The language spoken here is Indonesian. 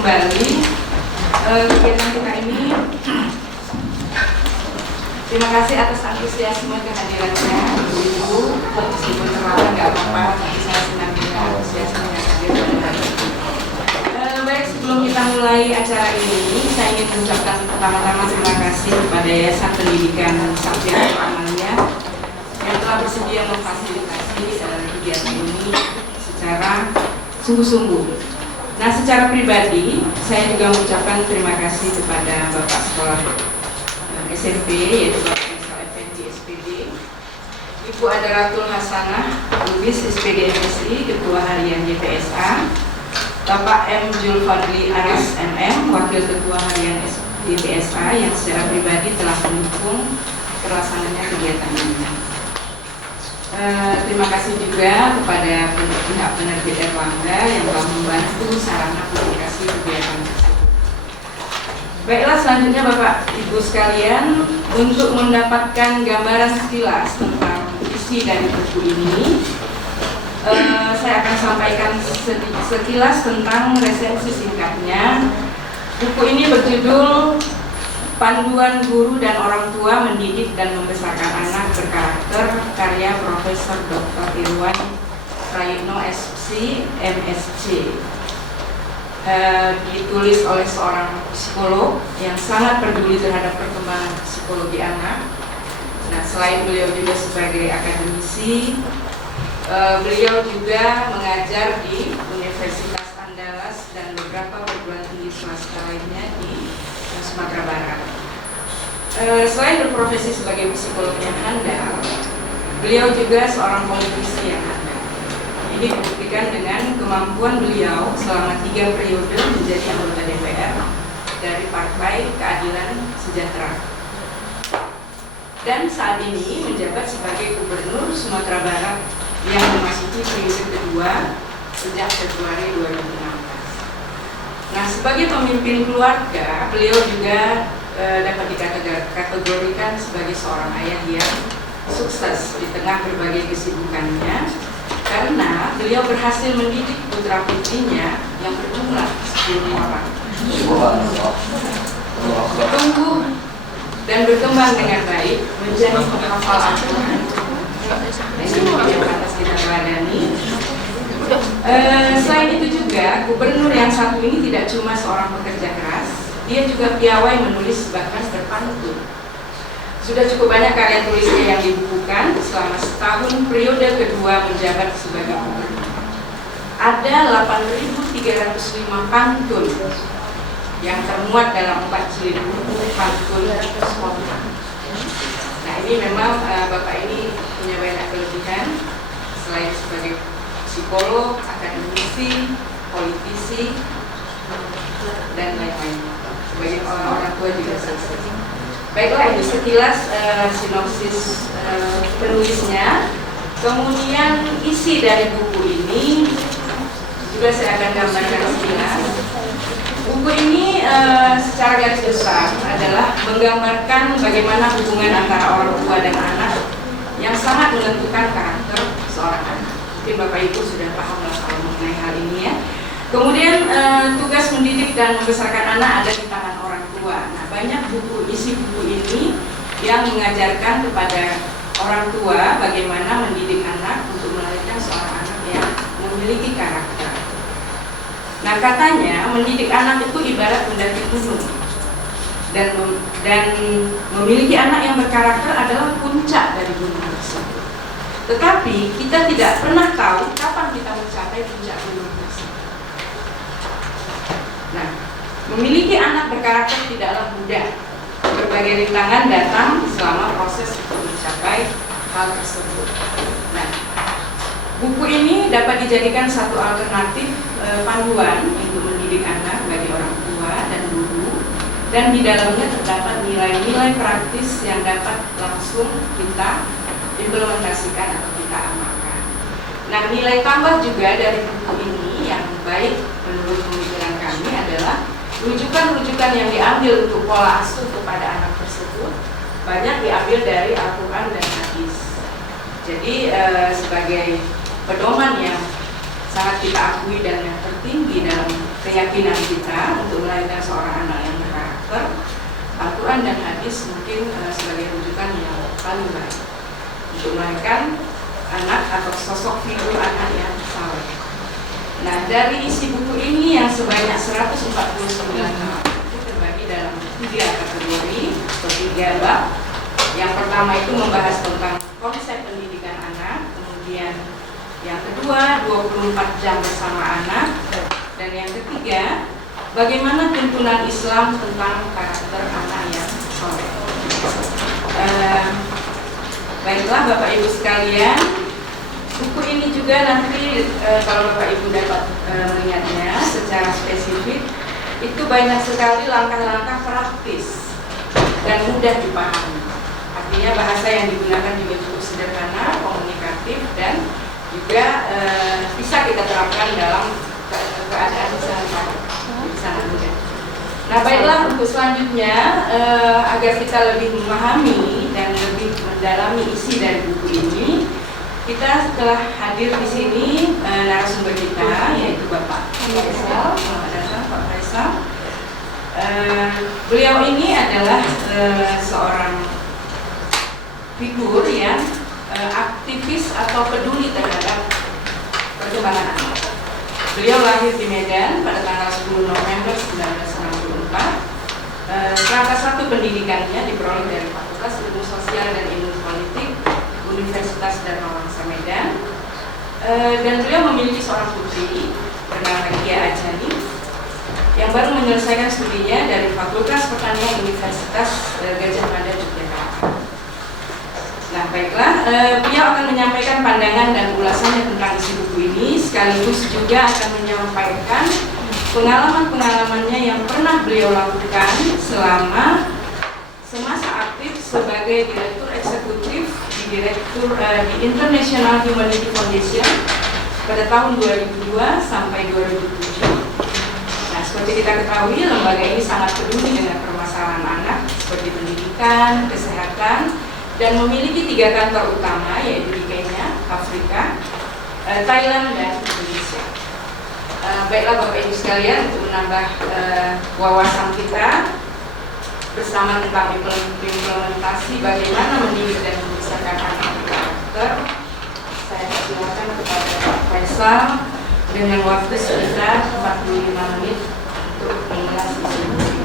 kembali kegiatan kita ini. Terima kasih atas antusiasme kehadirannya, Ibu. Meskipun terlambat nggak apa-apa, tapi saya senang dengan antusiasmenya hadir pada hari ini. Baik, sebelum kita mulai acara ini, saya ingin mengucapkan pertama-tama terima kasih kepada Yayasan Pendidikan Sakti Amalnya yang telah bersedia memfasilitasi kegiatan ini secara sungguh-sungguh. Nah, secara pribadi, saya juga mengucapkan terima kasih kepada Bapak Sekolah SMP, yaitu Bapak Misal Effendi SPD, Ibu Adaratul Hasanah Lubis SPD MSI, Ketua Harian YPSA, Bapak M. Julfadli Aris MM, Wakil Ketua Harian YPSA, yang secara pribadi telah mendukung terlaksananya kegiatan ini. Terima kasih juga kepada pihak penerbit Erlangga yang telah membantu sarana publikasi kegiatan tersebut. Baiklah, selanjutnya Bapak Ibu sekalian, untuk mendapatkan gambaran sekilas tentang isi dari buku ini, saya akan sampaikan sekilas tentang resensi singkatnya. Buku ini berjudul Panduan Guru dan Orang Tua Mendidik dan Membesarkan Anak Berkarakter, karya Profesor Dr. Irwan Prayitno SC, MSc. Ditulis oleh seorang psikolog yang sangat peduli terhadap perkembangan psikologi anak. Nah, selain beliau juga sebagai akademisi, beliau juga mengajar di Universitas Andalas dan beberapa perguruan tinggi swasta lainnya di Sumatera Barat. Selain berprofesi sebagai psikolog yang handal, beliau juga seorang politisi yang handal. Ini dibuktikan dengan kemampuan beliau selama 3 periode menjadi anggota DPR dari Partai Keadilan Sejahtera, dan saat ini menjabat sebagai Gubernur Sumatera Barat yang memasuki periode kedua sejak Februari 2016. Nah, sebagai pemimpin keluarga, beliau juga dapat dikategorikan sebagai seorang ayah yang sukses di tengah berbagai kesibukannya, karena beliau berhasil mendidik putra putrinya yang berjumlah 10 orang tumbuh dan berkembang dengan baik menjadi penghafal Al-Quran. Ini yang pantas kita teladani. Selain itu juga, gubernur yang satu ini tidak cuma seorang pekerja keras, dia juga piawai menulis bahkan berpantun. Sudah cukup banyak karya tulisnya yang dibukukan selama setahun periode kedua menjabat sebagai gubernur. Ada 8.305 pantun yang termuat dalam 4 jilid buku pantun spontan. Nah, ini memang Bapak ini punya banyak kelebihan. Selain sebagai psikolog, akademisi, politisi, dan lain-lain. Sebagai orang tua juga sukses. Baiklah, ini sekilas sinopsis penulisnya. Kemudian isi dari buku ini juga saya akan gambarkan sekilas. Buku ini secara garis besar adalah menggambarkan bagaimana hubungan antara orang tua dan anak yang sangat menentukan karakter seorang anak. Mungkin Bapak Ibu sudah paham lah kalau mengenai hal ini ya. Kemudian tugas mendidik dan membesarkan anak ada di tangan orang tua. Nah, banyak isi buku ini yang mengajarkan kepada orang tua bagaimana mendidik anak untuk melahirkan seorang anak yang memiliki karakter. Nah, katanya mendidik anak itu ibarat mendaki gunung, dan memiliki anak yang berkarakter adalah puncak dari gunung tersebut. Tetapi kita tidak pernah tahu kapan kita mencapai puncak gunung tersebut. Nah, memiliki anak berkarakter tidaklah mudah. Berbagai rintangan datang selama proses untuk mencapai hal tersebut. Nah, buku ini dapat dijadikan satu alternatif panduan untuk mendidik anak bagi orang tua dan guru, dan di dalamnya terdapat nilai-nilai praktis yang dapat langsung kita implementasikan atau kita amalkan. Nah, nilai tambah juga dari buku ini yang baik menurut pemikiran kami adalah rujukan-rujukan yang diambil untuk pola asuh kepada anak tersebut banyak diambil dari Al-Quran dan Hadis. Jadi sebagai pedoman yang sangat kita akui dan yang tertinggi dalam keyakinan kita untuk melahirkan seorang anak yang berkarakter, Al-Quran dan hadis mungkin sebagai rujukan yang paling baik untuk melahirkan anak atau sosok figur anak yang saleh. Nah, dari isi buku ini yang sebanyak 149 halaman itu terbagi dalam 3 kategori atau 3 bab. Yang pertama itu membahas tentang konsep pendidikan anak, kemudian yang kedua 24 jam bersama anak, dan yang ketiga bagaimana tuntunan Islam tentang karakter anak yang soleh. Baiklah Bapak Ibu sekalian, buku ini juga nanti kalau Bapak Ibu dapat melihatnya secara spesifik, itu banyak sekali langkah-langkah praktis dan mudah dipahami. Artinya bahasa yang digunakan juga cukup sederhana, komunikatif, dan juga bisa kita terapkan dalam keadaan sehari-hari. Sangat mudah. Nah, baiklah, untuk selanjutnya agar kita lebih memahami dan lebih mendalami isi dari buku ini, kita telah hadir di sini narasumber kita, yaitu Bapak Faisal. Selamat datang Pak Faisal. Beliau ini adalah seorang figur yang aktivis atau peduli terhadap perkembangan anak. Beliau lahir di Medan pada tanggal 10 November 1964. Strata 1 pendidikannya diperoleh dari Fakultas Ilmu Sosial dan Ilmu Politik Universitas Dharma Wangsa Medan. Dan beliau memiliki seorang putri bernama Gia Ajani yang baru menyelesaikan studinya dari Fakultas Pertanian Universitas Gajah Mada Yogyakarta. Nah, baiklah, beliau akan menyampaikan pandangan dan ulasannya tentang isi buku ini, sekaligus juga akan menyampaikan pengalaman-pengalamannya yang pernah beliau lakukan selama semasa aktif sebagai Direktur Eksekutif di International Humanity Foundation pada tahun 2002 sampai 2007. Nah, seperti kita ketahui, lembaga ini sangat peduli dengan permasalahan anak seperti pendidikan, kesehatan, dan memiliki 3 kantor utama, yaitu di Kenya, Afrika, Thailand, dan Indonesia. Baiklah Bapak Ibu sekalian, untuk menambah wawasan kita bersama tentang implementasi bagaimana mendidik dan membesarkan anak berkarakter, saya persilakan kepada Pak Faisal dengan waktu sekitar 45 menit untuk mengulas isi buku.